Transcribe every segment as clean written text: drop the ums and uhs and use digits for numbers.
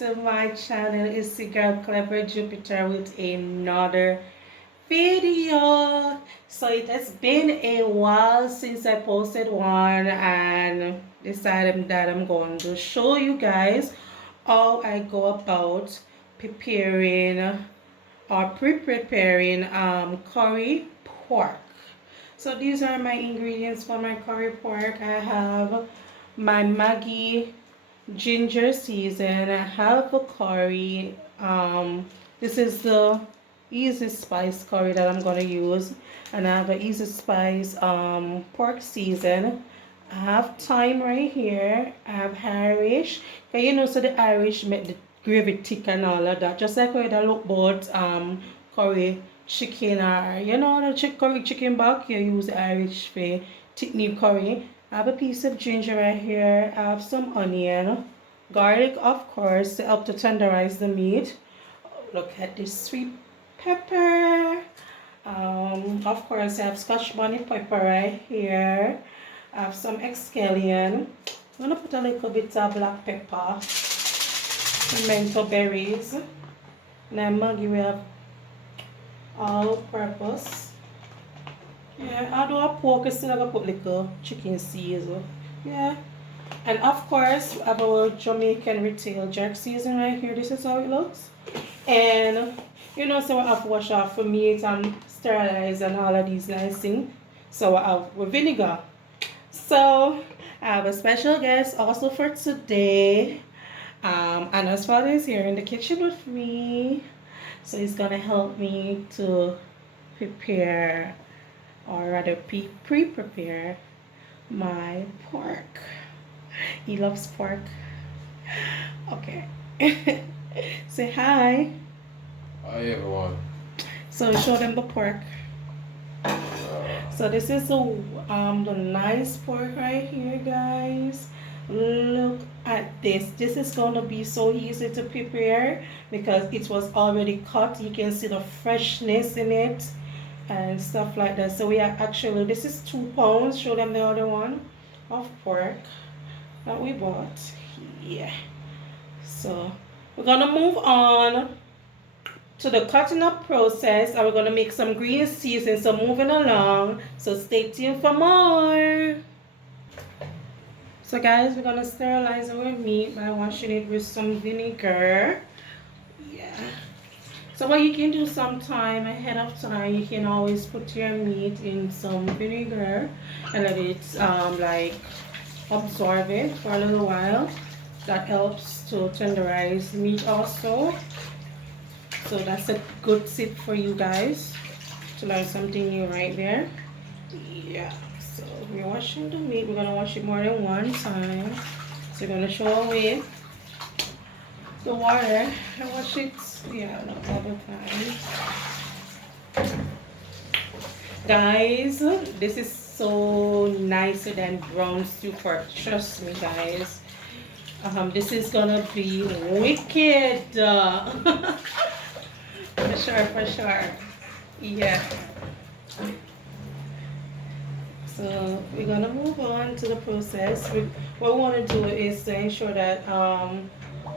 to my channel. It's the girl Clever Jupiter with another video. So it has been a while since I posted one and decided that I'm going to show you guys how I go about preparing or pre-preparing curry pork. So these are my ingredients for my curry pork. I have my Maggi ginger season. I have a curry. This is the easy spice curry that I'm gonna use, and I have an easy spice pork season. I have thyme right here. I have Irish. Cause you know, so the Irish make the gravy thick and all of that. Just like how you look about curry chicken, or you know the curry chicken back, you use Irish for thick curry. I have a piece of ginger right here. I have some onion, garlic, of course, to help to tenderize the meat. Look at this sweet pepper. Of course, I have Scotch bonnet pepper right here. I have some scallion. I'm gonna put a little bit of black pepper, pimento berries, and then Maggi we have all-purpose. Yeah, although a pork, I still gonna put little chicken season. Yeah. And of course, we have our Jamaican retail jerk season right here. This is how it looks. And you know, so I have to wash off for meat and sterilize and all of these nice things. So I have with vinegar. So I have a special guest also for today. Anna's father is here in the kitchen with me. So he's gonna help me to prepare, or rather pre-prepare my pork. He loves pork. Okay. Say hi. Hi everyone. So show them the pork. So this is the nice pork right here, guys. Look at this. This is gonna be so easy to prepare because it was already cut. You can see the freshness in it and stuff like that. So we are actually, this is 2 pounds. Show them the other one of pork that we bought. Yeah. So we're gonna move on to the cutting up process, and we're gonna make some green seasoning. So moving along, so stay tuned for more. So guys, we're gonna sterilize our meat by washing it with some vinegar. Yeah. So what you can do sometime ahead of time, you can always put your meat in some vinegar and let it like absorb it for a little while. That helps to tenderize meat also. So that's a good tip for you guys to learn something new right there. Yeah. So we're washing the meat. We're gonna wash it more than one time. So we're gonna show away the water and wash it, yeah, not double time. Guys, this is so nicer than brown stew pork. Trust me, guys. This is gonna be wicked. For sure, for sure. Yeah. So we're gonna move on to the process. What we want to do is to ensure that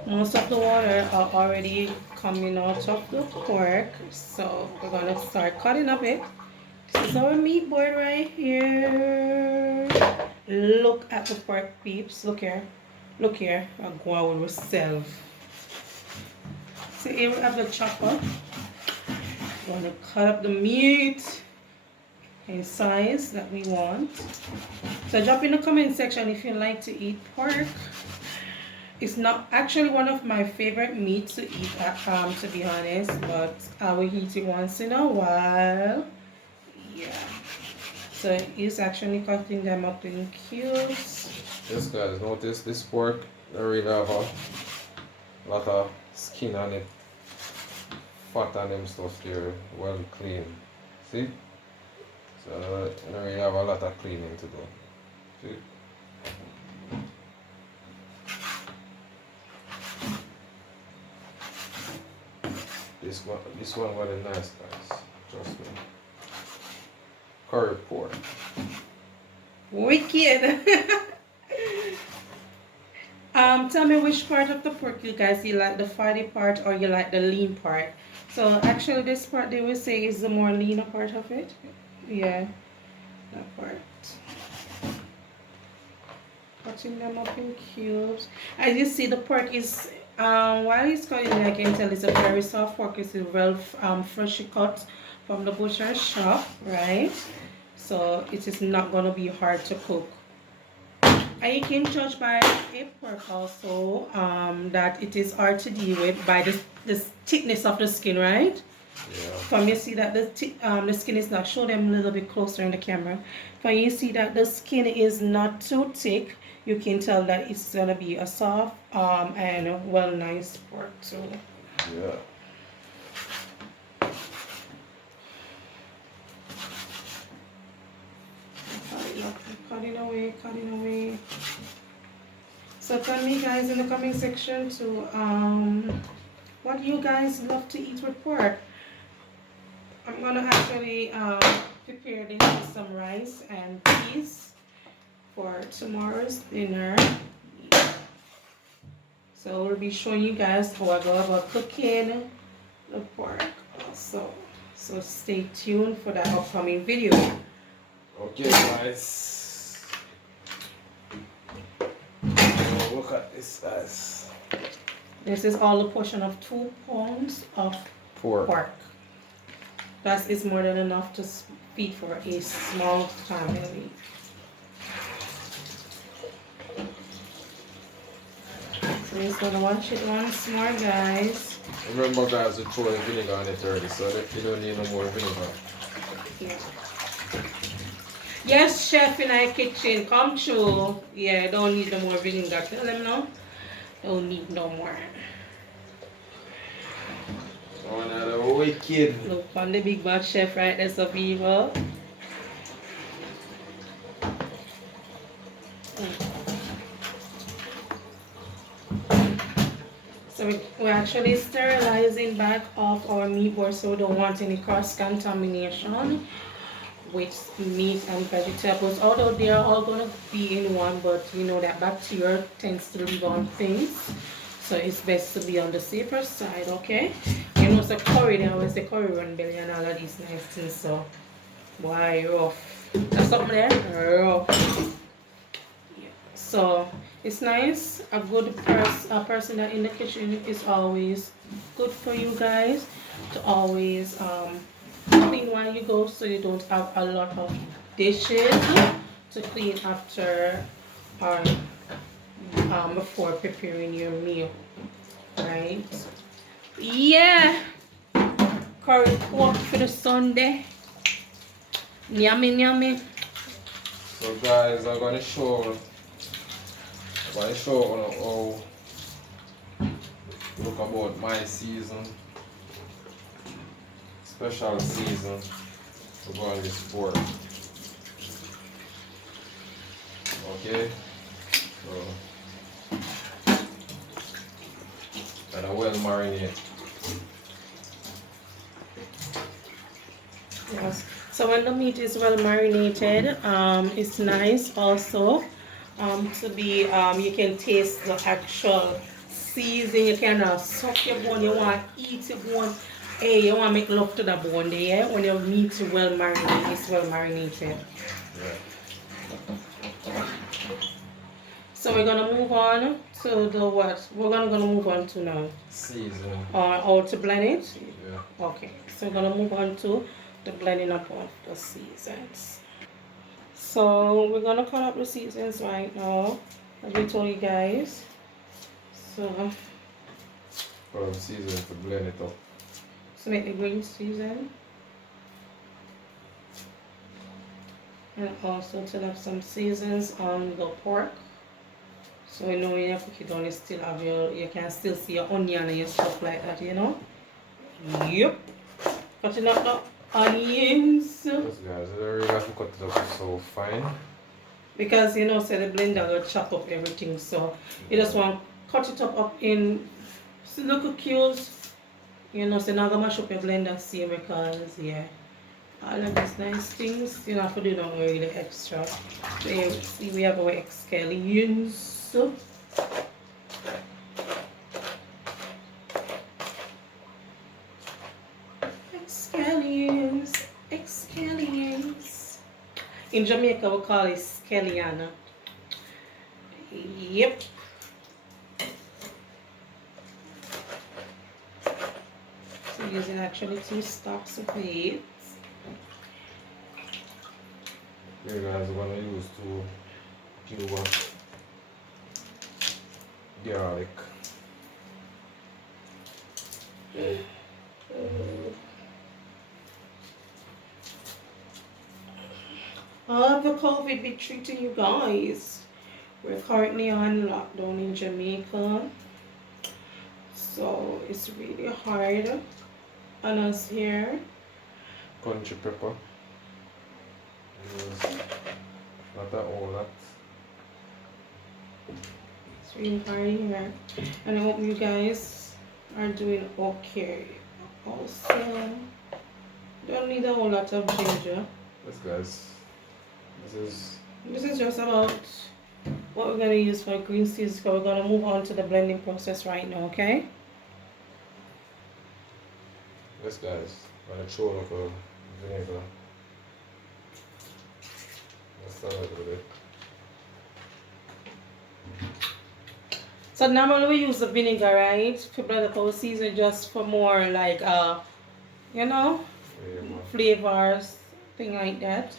most of the water are already coming out of the pork. So we're gonna start cutting up it. This is our meat board right here. Look at the pork, peeps. Look here. Look here. I'm going with myself. So here we have the chopper. We're gonna cut up the meat in size that we want. So drop in the comment section if you like to eat pork. It's not actually one of my favorite meats to eat, to be honest, but I will eat it once in a while. Yeah. So it's actually cutting them up in cubes. Yes guys, notice this pork, I really have a lot of skin on it. Fat and them stuff there, well clean. See? So I really have a lot of cleaning to do. See? This one very nice guys. Trust me. Curry pork. Wicked. Tell me which part of the pork you guys, you like the fatty part or you like the lean part. So actually this part they will say is the more leaner part of it. Yeah, that part. Cutting them up in cubes. As you see, the pork is while it's cutting, I can tell it's a very soft pork. It's well freshly cut from the butcher shop, right? So it is not gonna be hard to cook. And you can judge by a pork also that it is hard to deal with by the thickness of the skin, right? Yeah. From you see that the skin is not, show them a little bit closer in the camera. From you see that the skin is not too thick, you can tell that it's gonna be a soft and well nice pork too. Yeah. Cutting away, cutting away. So tell me guys in the comment section to what do you guys love to eat with pork? I'm gonna actually prepare this with some rice and peas for tomorrow's dinner. So we'll be showing you guys how I go about cooking the pork also. So stay tuned for that upcoming video. Okay guys. So look at this guys. This is all a portion of 2 pounds of pork. That is more than enough to feed for a small family. So we're just gonna wash it once more, guys. Remember guys, we throw vinegar on it already, so you don't need no more vinegar. Yeah. Yes, chef in our kitchen, come true. Yeah, don't need no more vinegar. Tell them no. Don't need no more. Oh, another wicked. Look on the big bad chef right there, so people. So we're actually sterilizing back of our meat board, so we don't want any cross-contamination with meat and vegetables. Although they are all gonna be in one, but you know that bacteria tends to live on things. So it's best to be on the safer side, okay? You know, so curry, they always say curry run belly and all of these nice things, so why rough? That's something there? Rough. Yeah. So it's nice. A good person that in the kitchen is always good for you guys to always clean while you go, so you don't have a lot of dishes to clean after or before preparing your meal, right? Yeah, curry pork for the Sunday. Yummy, yummy. So guys, I'm gonna show how look about my season, special season to go on this pork. Okay, so gotta well marinate. Yes. So when the meat is well marinated, it's nice also to be you can taste the actual season. You can suck your bone. You want to eat your bone. Hey, you want to make love to the bone there. Yeah? When your meat is well marinated, it's well marinated. Yeah. So we're gonna move on to the what? We're gonna move on to now. Season. Or to blend it. Yeah. Okay. So we're gonna move on to the blending up of the seasons. So we're gonna cut up the seasons right now, as we told you guys. So Season to blend it up. to make the green season. And also to have some seasons on the pork. So you know when you cook it down, you still have you can still see your onion and your stuff like that, you know? Yep. Cutting up the onions. Yes guys, I don't really have to cut it up so fine. Because you know, so the blender will chop up everything. So you just want to cut it up in little cubes. You know, so now gonna mash up your blender, see, because yeah. All of these nice things, you don't have to do no really extra. So you see we have our scallions. In Jamaica, we call it scallion. Yep. So using actually 2 stalks of it. You guys are gonna use to do garlic. How the COVID be treating you guys? We're currently on lockdown in Jamaica. So it's really hard on us here. Country pepper. Use not a whole lot. It's really hard here. And I hope you guys are doing okay. Also, don't need a whole lot of ginger. Yes guys. This is just about what we're gonna use for green seeds. So we're gonna move on to the blending process right now, okay? Yes guys. I'm gonna throw up a vinegar. Let's start with it. So normally we use the vinegar, right? For black cow season just for more like you know, flavors, thing like that.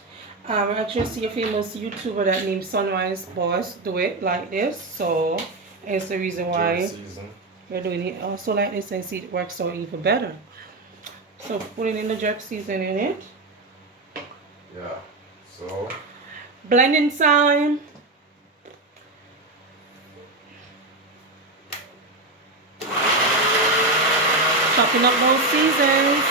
I actually see a famous YouTuber that named Sunrise Boss do it like this, so it's the reason why we're doing it also like this, and see it works out even better. So putting in the jerk season in it. Yeah. So Blending time. Chopping up those seasons.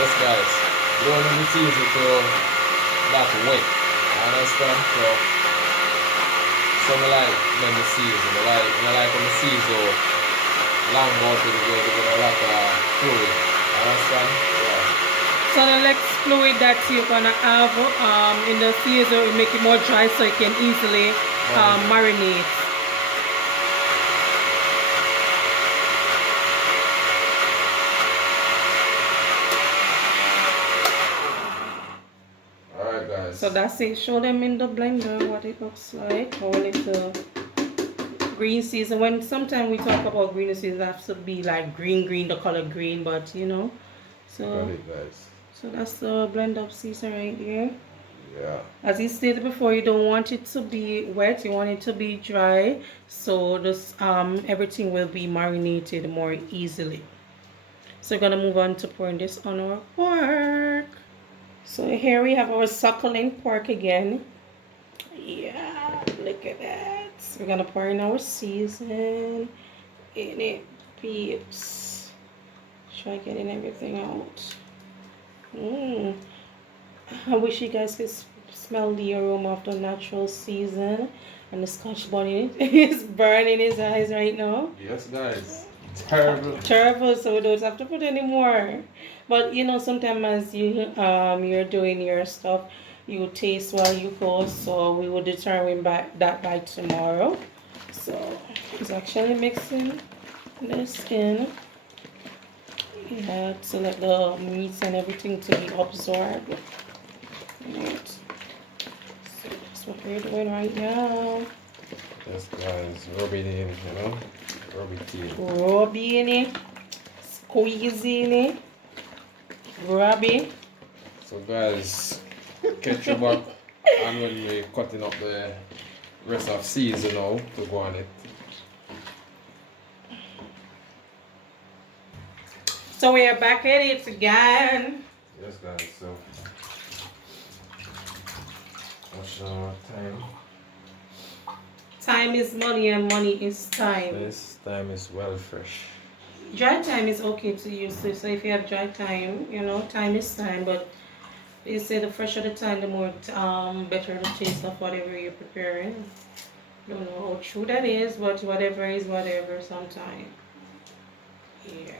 yes guys. You don't need the season to that wet. Understand? So I like when the season. I like when the season long out with a lot of fluid. Understand? Yeah. So the less fluid that you're gonna have in the freezer will make it more dry, so you can easily marinate. Alright guys. So that's it. Show them in the blender what it looks like. Our little green season. When sometimes we talk about green season, it has to be like green, the color green, but you know. So got it guys. So that's the blend up season right here. Yeah. As I stated before, you don't want it to be wet, you want it to be dry, so this everything will be marinated more easily. So we're gonna move on to pouring this on our pork. So here we have our succulent pork again. Yeah, look at that. So we're gonna pour in our season in it, peeps. Try getting everything out. I wish you guys could smell the aroma of the natural season, and the Scotch bonnet is burning his eyes right now. Yes guys. Terrible. Terrible, so we don't have to put any more. But you know, sometimes as you're doing your stuff, you taste while you go, so we will determine that by tomorrow. So it's actually mixing this in. Yeah, to let the meats and everything to be absorbed. Right. So that's what we're doing right now. Yes guys, rub it in, you know. Rub it in. Rubbing it, squeezing it, rubbing. So guys, catch you back and when we're cutting up the rest of season now to go on it. So we are back at it again. Yes guys, so what's our time? Time is money and money is time. This time is well fresh. Dry time is okay to use. So if you have dry time, you know, time is time. But they say the fresher the time, the more better the taste of whatever you're preparing. Don't know how true that is, but whatever is whatever sometimes. Yeah.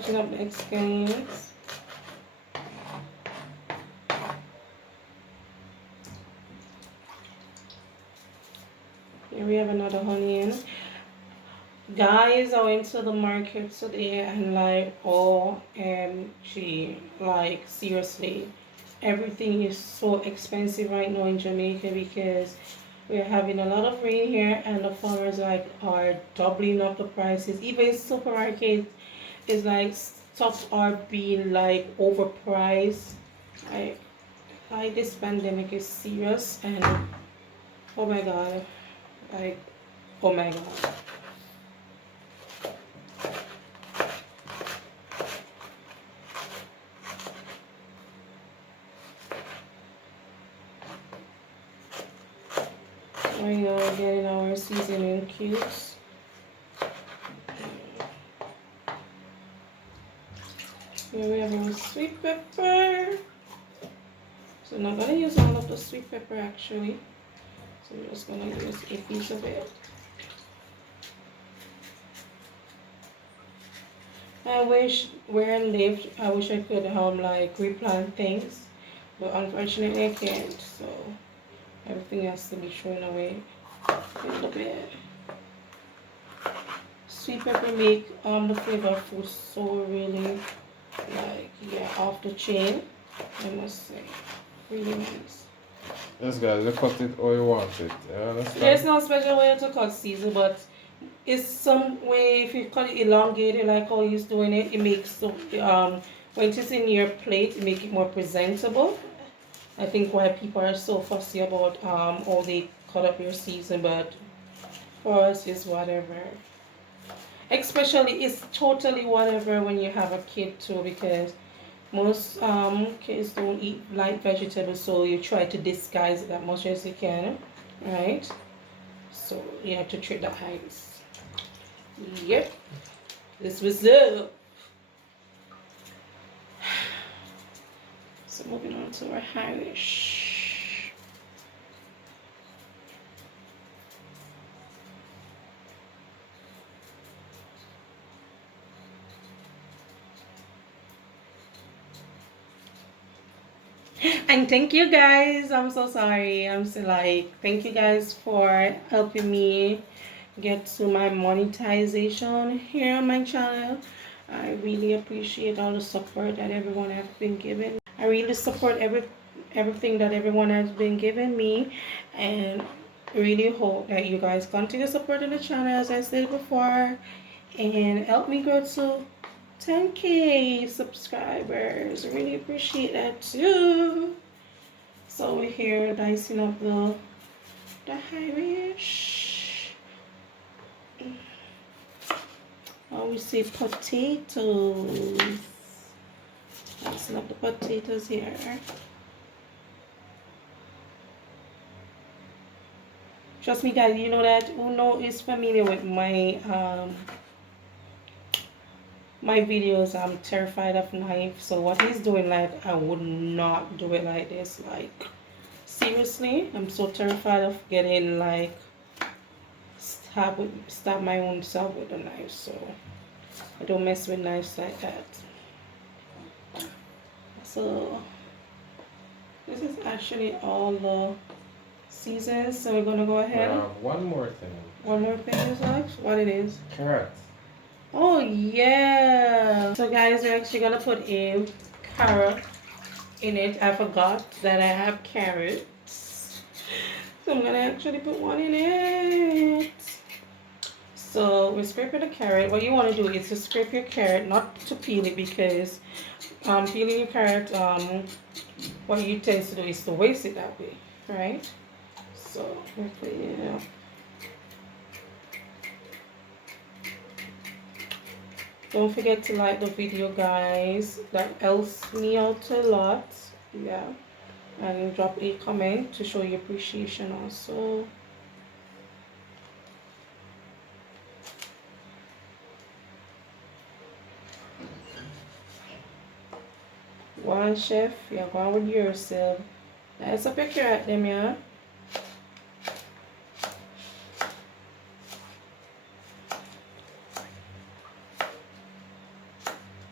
touching up the excellence. Here we have another onion. Guys, I went to the market today and like OMG, like seriously, everything is so expensive right now in Jamaica because we're having a lot of rain here and the farmers like are doubling up the prices. Even supermarkets is like stuff are being like overpriced. I like this pandemic is serious and oh my god, like oh my god. Right now we're getting our seasoning cubes. Here we have our sweet pepper. So I'm not gonna use all of the sweet pepper actually. So I'm just gonna use a piece of it. I wish where I lived, I wish I could like replant things, but unfortunately I can't. So everything has to be thrown away a little bit. Sweet pepper make the flavor of food so really like yeah off the chain. I must say, really nice. Yes, guys, you cut it how you want it. You understand? There's no special way to cut Caesar, but it's some way if you cut it elongated like how he's doing it, it makes so when it's in your plate, it make it more presentable. I think why people are so fussy about how they cut up your season, but for us it's whatever. Especially it's totally whatever when you have a kid too because most kids don't eat light vegetables, so you try to disguise it as much as you can, right? So you have to treat the eyes. Yep, this was up. So moving on to our Irish. And thank you guys. I'm so sorry. I'm so like, thank you guys for helping me get to my monetization here on my channel. I really appreciate all the support that everyone has been giving. I really support everything that everyone has been giving me, and really hope that you guys continue supporting the channel as I said before, and help me grow to 10K subscribers. Really appreciate that too. So we're here dicing up the Irish. Oh, we see potatoes. Dicing up the potatoes here. Trust me guys, you know that Uno is familiar with my my videos. I'm terrified of knife, so what he's doing, like I would not do it like this. Like seriously, I'm so terrified of getting like stab my own self with a knife, so I don't mess with knives like that. So this is actually all the seasons, so we're gonna go ahead. One more thing. One more thing is left. What it is? Carrot. Oh yeah. So guys, we're actually gonna put a carrot in it. I forgot that I have carrots, so I'm gonna actually put one in it. So we're scraping the carrot. What you want to do is to scrape your carrot, not to peel it, because peeling your carrot, what you tend to do is to waste it that way, right? So we're putting it up. Don't forget to like the video, guys. That helps me out a lot. Yeah. And drop a comment to show your appreciation also. One chef, you're going with yourself. That's a picture at them, yeah.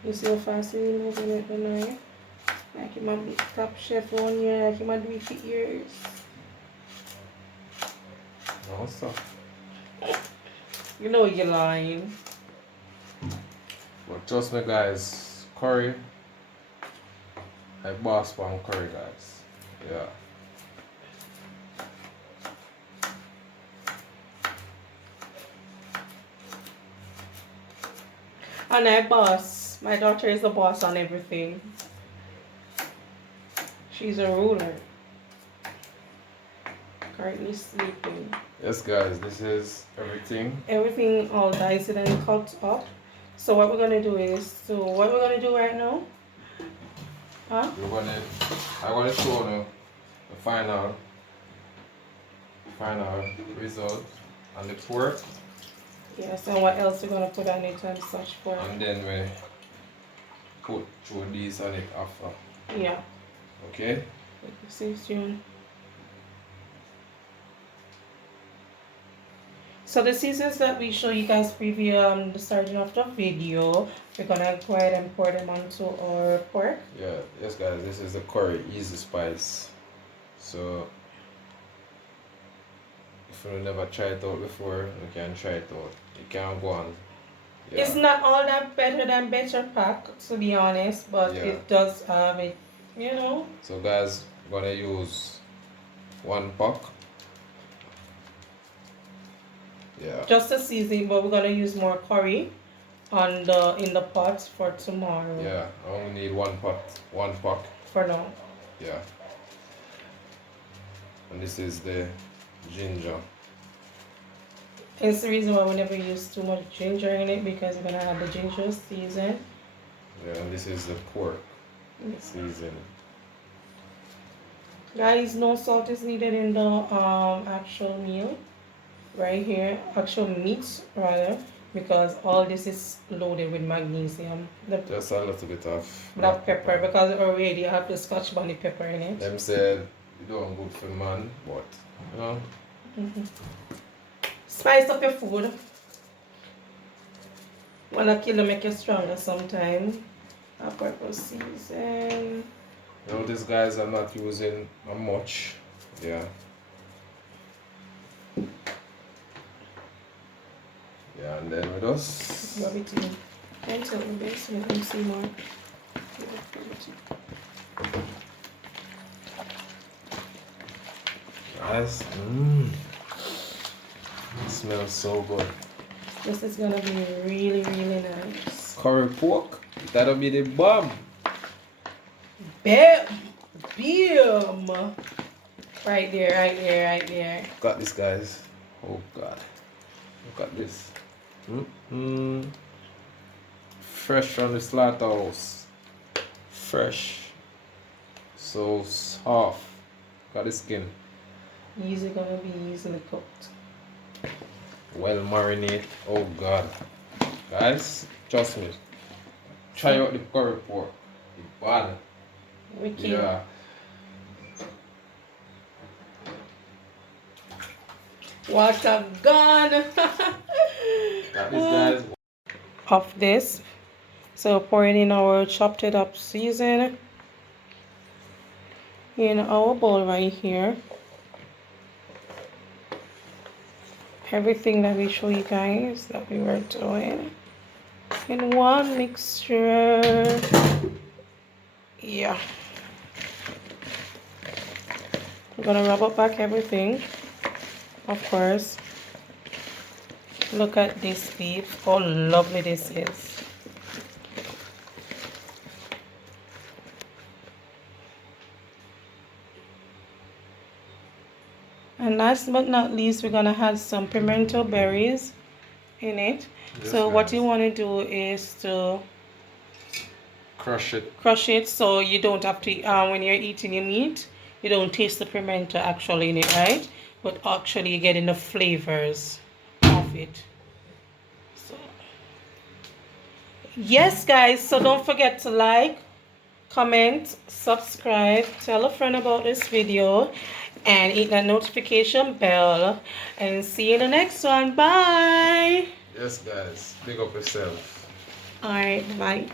You see how fast he's moving it now? Like him a big top chef one year, like him a do it for years. No, stop. You know you're lying. But trust me, guys, curry, I boss from curry, guys. Yeah. And I boss. My daughter is the boss on everything. She's a ruler. Currently sleeping. Yes, guys, this is everything. Everything all diced and cut up. So what we're gonna do is, what we're gonna do right now? Huh? I'm gonna show you the final result on the pork, Yes, and what else we're gonna put on it and such for? and then we put through these on it after. Yeah. Okay? Stay tuned. So the seasons that we show you guys preview the starting of the video, we're gonna go ahead and pour them onto our pork. Yeah, yes, guys, this is the curry easy spice. So if you never tried it out before, you can try it out. You can go on. Yeah. It's not all that better than Better Pack, to be honest, but Yeah. it does have it, you know. So guys, we're gonna use 1 pack. Yeah. Just a seasoning, but we're gonna use more curry in the pot for tomorrow. Yeah, I only need 1 pack. For now. Yeah. And this is the ginger. It's the reason why we never use too much ginger in it, because we're gonna have the ginger season. Yeah, and this is the pork season. Guys, no salt is needed in the actual meal. Right here, actual meat rather, because all this is loaded with magnesium. Just a little bit of Black pepper, because already you have the Scotch bonnet pepper in it. Them said you don't good for man, but you know. Spice up your food. Wanna kill to make you stronger sometime. A purple season. You know, these guys are not using much. Yeah. Yeah, and then with us. Rub it in. And so in this, let me see more. Guys, it smells so good. This is gonna be really, really nice. Curry pork, that'll be the bomb. Bam! Right there, right there, right there. Look at this, guys. Oh God, look at this. Fresh from the slaughterhouse. Fresh. So soft. Look at the skin. Easy gonna be easily cooked. Well marinated. Oh God. Guys, trust me. Try out the curry pork. It's bad. Wicked. Yeah. What a gun! Got this, guys. Of this. So pour it in our chopped it up season in our bowl right here. Everything that we show you guys that we were doing in one mixture. Yeah. We're gonna rub up back everything, of course. Look at this, peeps. How lovely this is. And last but not least, we're gonna add some pimento berries in it. Yes, so what guys. you want to do is to Crush it. so you don't have to when you're eating your meat, you don't taste the pimento actually in it, right? But actually you're getting the flavors of it. So yes, guys, so don't forget to like, comment, subscribe, tell a friend about this video, and hit that notification bell, and see you in the next one. Bye. Yes, guys. Big up yourself. All right, bye.